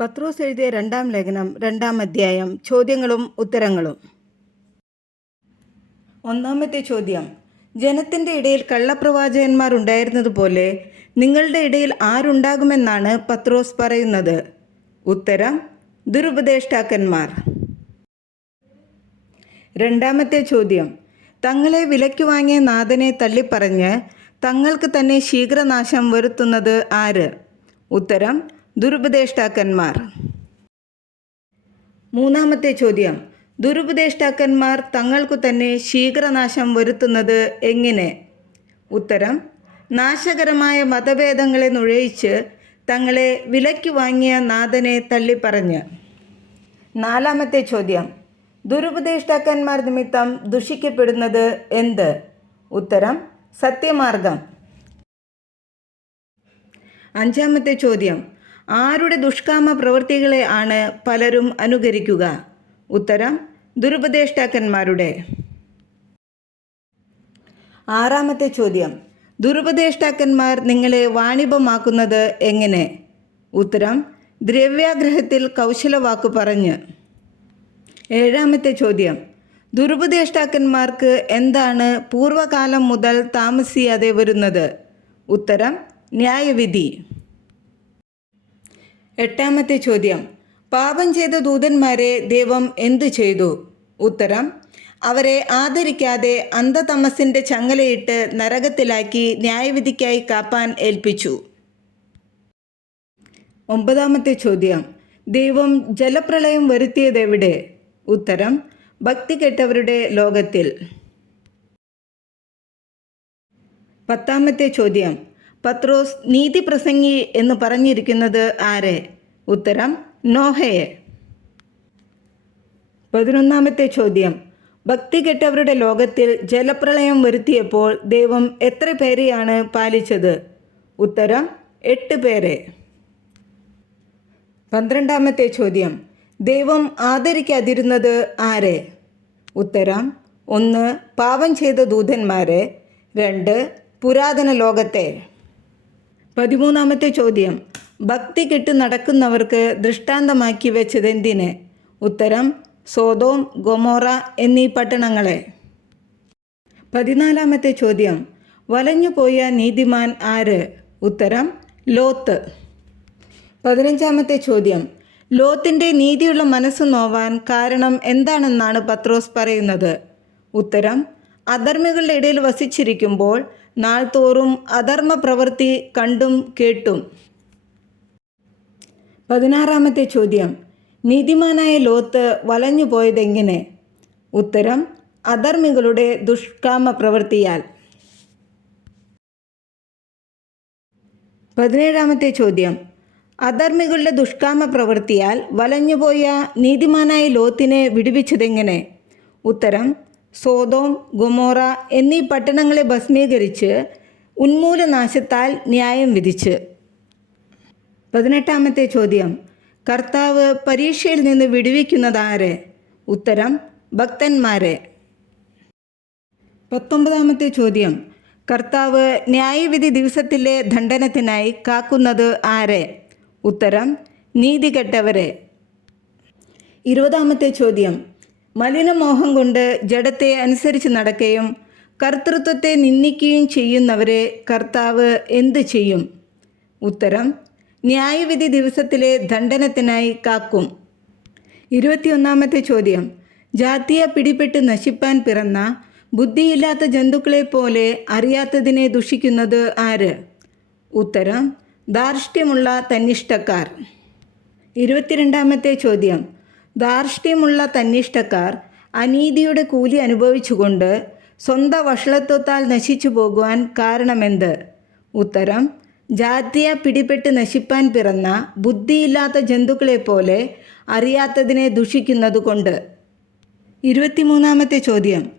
പത്രോസ് എഴുതിയ രണ്ടാം ലേഖനം രണ്ടാം അധ്യായം ചോദ്യങ്ങളും ഉത്തരങ്ങളും. ഒന്നാമത്തെ ചോദ്യം. ജനത്തിന്റെ ഇടയിൽ കള്ളപ്രവാചകന്മാർ ഉണ്ടായിരുന്നതുപോലെ നിങ്ങളുടെ ഇടയിൽ ആരുണ്ടാകുമെന്നാണ് പത്രോസ് പറയുന്നത്. ഉത്തരം ദുരുപദേഷ്ടാക്കന്മാർ. രണ്ടാമത്തെ ചോദ്യം. തങ്ങളെ വിലയ്ക്ക് വാങ്ങിയ നാഥനെ തള്ളിപ്പറഞ്ഞ് തങ്ങൾക്ക് തന്നെ ശീഘ്രനാശം വരുത്തുന്നത് ആര്? ഉത്തരം ദുരുപദേഷ്ടാക്കന്മാർ. മൂന്നാമത്തെ ചോദ്യം. ദുരുപദേഷ്ടാക്കന്മാർ തങ്ങൾക്കു തന്നെ ശീഘ്രനാശം വരുത്തുന്നത് എങ്ങനെ? ഉത്തരം. നാശകരമായ മതഭേദങ്ങളെ നുഴയിച്ച് തങ്ങളെ വിലയ്ക്ക് വാങ്ങിയ നാഥനെ തള്ളിപ്പറഞ്ഞ്. നാലാമത്തെ ചോദ്യം. ദുരുപദേഷ്ടാക്കന്മാർ നിമിത്തം ദുഷിക്കപ്പെടുന്നത് എന്ത്? ഉത്തരം. സത്യമാർഗം. അഞ്ചാമത്തെ ചോദ്യം. ആരുടെ ദുഷ്കാമ പ്രവൃത്തികളെ ആണ് പലരും അനുകരിക്കുക? ഉത്തരം ദുരുപദേഷ്ടാക്കന്മാരുടെ. ആറാമത്തെ ചോദ്യം ദുരുപദേഷ്ടാക്കന്മാർ നിങ്ങളെ വാണിഭമാക്കുന്നത് എങ്ങനെ? ഉത്തരം ദ്രവ്യാഗ്രഹത്തിൽ കൗശലവാക്ക് പറഞ്ഞ്. ഏഴാമത്തെ ചോദ്യം ദുരുപദേഷ്ടാക്കന്മാർക്ക് എന്താണ് പൂർവകാലം മുതൽ താമസിയാതെ വരുന്നത്? ഉത്തരം ന്യായവിധി. എട്ടാമത്തെ ചോദ്യം. പാപം ചെയ്ത ദൂതന്മാരെ ദൈവം എന്തു ചെയ്തു? ഉത്തരം അവരെ ആദരിക്കാതെ അന്ധതമസിന്റെ ചങ്ങലയിട്ട് നരകത്തിലാക്കി ന്യായവിധിക്കായി കാപ്പാൻ ഏൽപ്പിച്ചു. ഒമ്പതാമത്തെ ചോദ്യം. ദൈവം ജലപ്രളയം വരുത്തിയതെവിടെ? ഉത്തരം ഭക്തി കെട്ടവരുടെ ലോകത്തിൽ. പത്താമത്തെ ചോദ്യം. പത്രോസ് നീതി പ്രസംഗി എന്ന് പറഞ്ഞിരിക്കുന്നത് ആരെ? ഉത്തരം നോഹയെ. പതിനൊന്നാമത്തെ ചോദ്യം. ഭക്തി കെട്ടവരുടെ ലോകത്തിൽ ജലപ്രളയം വരുത്തിയപ്പോൾ ദൈവം എത്ര പേരെയാണ് പാലിച്ചത്? ഉത്തരം എട്ട് പേരെ. പന്ത്രണ്ടാമത്തെ ചോദ്യം. ദൈവം ആദരിക്കാതിരുന്നത് ആരെ? ഉത്തരം ഒന്ന് പാപം ചെയ്ത ദൂതന്മാരെ. രണ്ട് പുരാതന ലോകത്തെ. പതിമൂന്നാമത്തെ ചോദ്യം. ഭക്തി കെട്ട് നടക്കുന്നവർക്ക് ദൃഷ്ടാന്തമാക്കി വെച്ചതെന്തിന്? ഉത്തരം സോതോം ഗൊമോറ എന്നീ പട്ടണങ്ങളെ. പതിനാലാമത്തെ ചോദ്യം. വലഞ്ഞുപോയ നീതിമാൻ ആര്? ഉത്തരം ലോത്ത്. പതിനഞ്ചാമത്തെ ചോദ്യം. ലോത്തിന്റെ നീതിയുള്ള മനസ്സ് നോവാൻ കാരണം എന്താണെന്നാണ് പത്രോസ് പറയുന്നത്? ഉത്തരം അധർമ്മികളുടെ ഇടയിൽ വസിച്ചിരിക്കുമ്പോൾ നാൾതോറും അധർമ്മ പ്രവൃത്തി കണ്ടും കേട്ടും. പതിനാറാമത്തെ ചോദ്യം. നീതിമാനായ ലോത്ത് വലഞ്ഞു പോയതെങ്ങനെ? ഉത്തരം അധർമ്മികളുടെ ദുഷ്കാമ പ്രവൃത്തിയാൽ പതിനേഴാമത്തെ ചോദ്യം. അധർമ്മികളുടെ ദുഷ്കാമ പ്രവൃത്തിയാൽ വലഞ്ഞുപോയ നീതിമാനായ ലോത്തിനെ വിടുവിച്ചതെങ്ങനെ? ഉത്തരം സോതോം ഗൊമോറ എന്നീ പട്ടണങ്ങളെ ഭസ്മീകരിച്ച് ഉന്മൂലനാശത്താൽ ന്യായം വിധിച്ച്. പതിനെട്ടാമത്തെ ചോദ്യം. കർത്താവ് പരീക്ഷയിൽ നിന്ന് വിടുവിക്കുന്നതാരെ? ഉത്തരം ഭക്തന്മാരെ. പത്തൊമ്പതാമത്തെ ചോദ്യം. കർത്താവ് ന്യായവിധി ദിവസത്തിലെ ദണ്ഡനത്തിനായി കാക്കുന്നത് ആരെ? ഉത്തരം നീതികെട്ടവരെ. ഇരുപതാമത്തെ ചോദ്യം. മലിനമോഹം കൊണ്ട് ജഡത്തെ അനുസരിച്ച് നടക്കുകയും കർത്തൃത്വത്തെ നിന്ദിക്കുകയും ചെയ്യുന്നവരെ കർത്താവ് എന്ത് ചെയ്യും? ഉത്തരം ന്യായവിധി ദിവസത്തിലെ ദണ്ഡനത്തിനായി കാക്കും. ഇരുപത്തിയൊന്നാമത്തെ ചോദ്യം ജാതിയെ പിടിപെട്ട് നശിപ്പാൻ പിറന്ന ബുദ്ധിയില്ലാത്ത ജന്തുക്കളെ പോലെ അറിയാത്തതിനെ ദുഷിക്കുന്നത് ആര്? ഉത്തരം ധാർഷ്ട്യമുള്ള തന്നിഷ്ടക്കാർ. ഇരുപത്തിരണ്ടാമത്തെ ചോദ്യം ധാർഷ്ട്യമുള്ള തന്നിഷ്ടക്കാർ അനീതിയുടെ കൂലി അനുഭവിച്ചുകൊണ്ട് സ്വന്തം വഷളത്വത്താൽ നശിച്ചു പോകുവാൻ കാരണമെന്ത്? ഉത്തരം ജാതിയ പിടിപെട്ട് നശിപ്പാൻ പിറന്ന ബുദ്ധിയില്ലാത്ത ജന്തുക്കളെ പോലെ അറിയാത്തതിനെ ദുഷിക്കുന്നതുകൊണ്ട്. ഇരുപത്തിമൂന്നാമത്തെ ചോദ്യം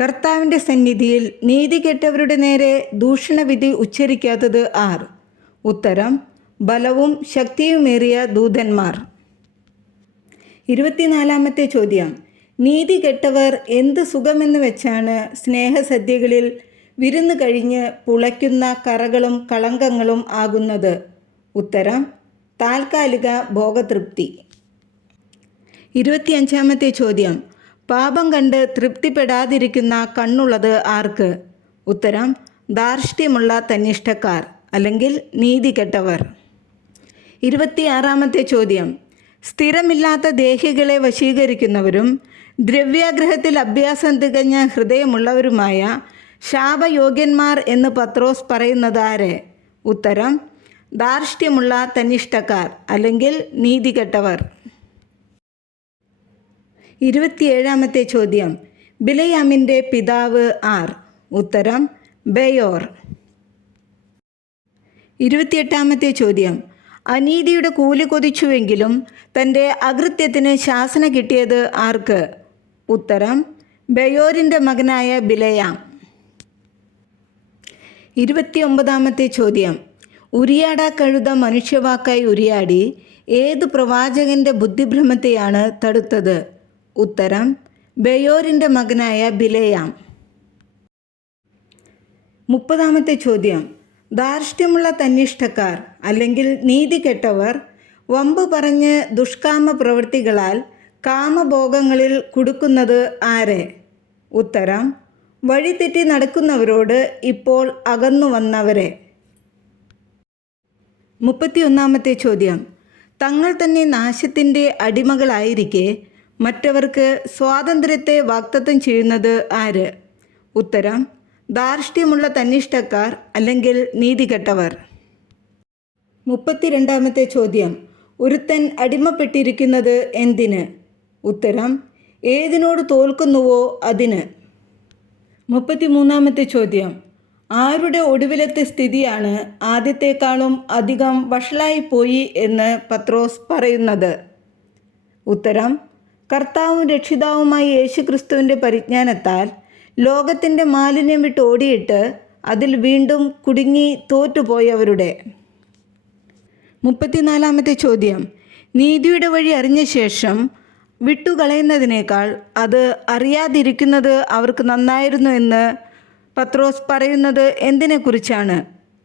കർത്താവിന്റെ സന്നിധിയിൽ നീതി കെട്ടവരുടെ നേരെ ദൂഷണവിധി ഉച്ചരിക്കാത്തത് ആർ? ഉത്തരം ബലവും ശക്തിയുമേറിയ ദൂതന്മാർ. ഇരുപത്തിനാലാമത്തെ ചോദ്യം. നീതി കെട്ടവർ എന്ത് സുഖമെന്ന് വെച്ചാണ് സ്നേഹസദ്യകളിൽ വിരുന്ന് കഴിഞ്ഞ് പുളയ്ക്കുന്ന കറകളും കളങ്കങ്ങളും ആകുന്നത്? ഉത്തരം താൽക്കാലിക ഭോഗതൃപ്തി. ഇരുപത്തിയഞ്ചാമത്തെ ചോദ്യം പാപം കണ്ട് തൃപ്തിപ്പെടാതിരിക്കുന്ന കണ്ണുള്ളത് ആർക്ക്? ഉത്തരം ധാർഷ്ട്യമുള്ള തന്നിഷ്ടക്കാർ അല്ലെങ്കിൽ നീതി കെട്ടവർ. ഇരുപത്തിയാറാമത്തെ ചോദ്യം സ്ഥിരമില്ലാത്ത ദേഹികളെ വശീകരിക്കുന്നവരും ദ്രവ്യാഗ്രഹത്തിൽ അഭ്യാസം തികഞ്ഞ ഹൃദയമുള്ളവരുമായ ശാപയോഗ്യന്മാർ എന്ന് പത്രോസ് പറയുന്നതാരെ? ഉത്തരം ധാർഷ്ട്യമുള്ള തന്നിഷ്ടക്കാർ അല്ലെങ്കിൽ നീതി കെട്ടവർ ഇരുപത്തിയേഴാമത്തെ ചോദ്യം ബിലയാമിന്റെ പിതാവ് ആർ? ഉത്തരം ബയോർ. ഇരുപത്തിയെട്ടാമത്തെ ചോദ്യം അനീതിയുടെ കൂലി കൊതിച്ചുവെങ്കിലും തന്റെ അകൃത്യത്തിന് ശാസന കിട്ടിയത് ആർക്ക്? ഉത്തരം ബയോരിന്റെ മകനായ ബിലയാം. ഇരുപത്തിയൊമ്പതാമത്തെ ചോദ്യം. ഉരിയാട കഴുത മനുഷ്യവാക്കായി ഉരിയാടി ഏത് പ്രവാചകന്റെ ബുദ്ധിഭ്രമത്തെയാണ് തടുത്തത്? ഉത്തരം ബയോരിന്റെ മകനായ ബിലയാം. മുപ്പതാമത്തെ ചോദ്യം. ധാർഷ്ട്യമുള്ള തന്നിഷ്ടക്കാർ അല്ലെങ്കിൽ നീതി കെട്ടവർ വമ്പ് പറഞ്ഞ് ദുഷ്കാമ പ്രവൃത്തികളാൽ കാമഭോഗങ്ങളിൽ കുടുക്കുന്നത് ആരെ? ഉത്തരം വഴിതെറ്റി നടക്കുന്നവരോട് ഇപ്പോൾ അകന്നു വന്നവരെ. മുപ്പത്തിയൊന്നാമത്തെ ചോദ്യം തങ്ങൾ തന്നെ നാശത്തിന്റെ അടിമകളായിരിക്കെ മറ്റവർക്ക് സ്വാതന്ത്ര്യത്തെ വാക്തത്വം ചെയ്യുന്നത് ആര്? ഉത്തരം ധാർഷ്ട്യമുള്ള തന്നിഷ്ടക്കാർ അല്ലെങ്കിൽ നീതികെട്ടവർ. മുപ്പത്തിരണ്ടാമത്തെ ചോദ്യം. ഒരുത്തൻ അടിമപ്പെട്ടിരിക്കുന്നത് എന്തിന്? ഉത്തരം ഏതിനോട് തോൽക്കുന്നുവോ അതിന്. മുപ്പത്തിമൂന്നാമത്തെ ചോദ്യം. ആരുടെ ഒടുവിലത്തെ സ്ഥിതിയാണ് ആദ്യത്തെക്കാളും അധികം വഷളായിപ്പോയി എന്ന് പത്രോസ് പറയുന്നത്? ഉത്തരം കർത്താവും രക്ഷിതാവുമായി യേശുക്രിസ്തുവിന്റെ പരിജ്ഞാനത്താൽ ലോകത്തിന്റെ മാലിന്യം വിട്ട് ഓടിയിട്ട് അതിൽ വീണ്ടും കുടുങ്ങി തോറ്റുപോയവരുടെ. മുപ്പത്തിനാലാമത്തെ ചോദ്യം. നീതിയുടെ വഴി അറിഞ്ഞ ശേഷം വിട്ടുകളയുന്നതിനേക്കാൾ അത് അറിയാതിരിക്കുന്നത് അവർക്ക് നന്നായിരുന്നു എന്ന് പത്രോസ് പറയുന്നത് എന്തിനെക്കുറിച്ചാണ്?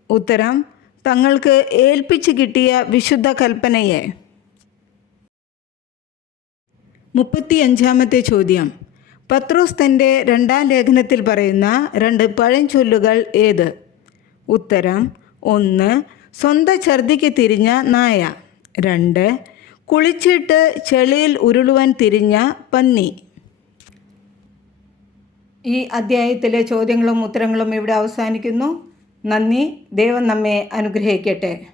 ഉത്തരം തങ്ങൾക്ക് ഏൽപ്പിച്ച് കിട്ടിയ വിശുദ്ധ കൽപ്പനയെ. മുപ്പത്തിയഞ്ചാമത്തെ ചോദ്യം. പത്രോസ് തന്റെ രണ്ടാം ലേഖനത്തിൽ പറയുന്ന രണ്ട് പഴഞ്ചൊല്ലുകൾ ഏത്? ഉത്തരം ഒന്ന് സ്വന്തം ഛർദിക്ക് തിരിഞ്ഞ നായ. രണ്ട് കുളിച്ചിട്ട് ചെളിയിൽ ഉരുളുവാൻ തിരിഞ്ഞ പന്നി. ഈ അധ്യായത്തിലെ ചോദ്യങ്ങളും ഉത്തരങ്ങളും ഇവിടെ അവസാനിക്കുന്നു. നന്ദി. ദൈവം നമ്മെ അനുഗ്രഹിക്കട്ടെ.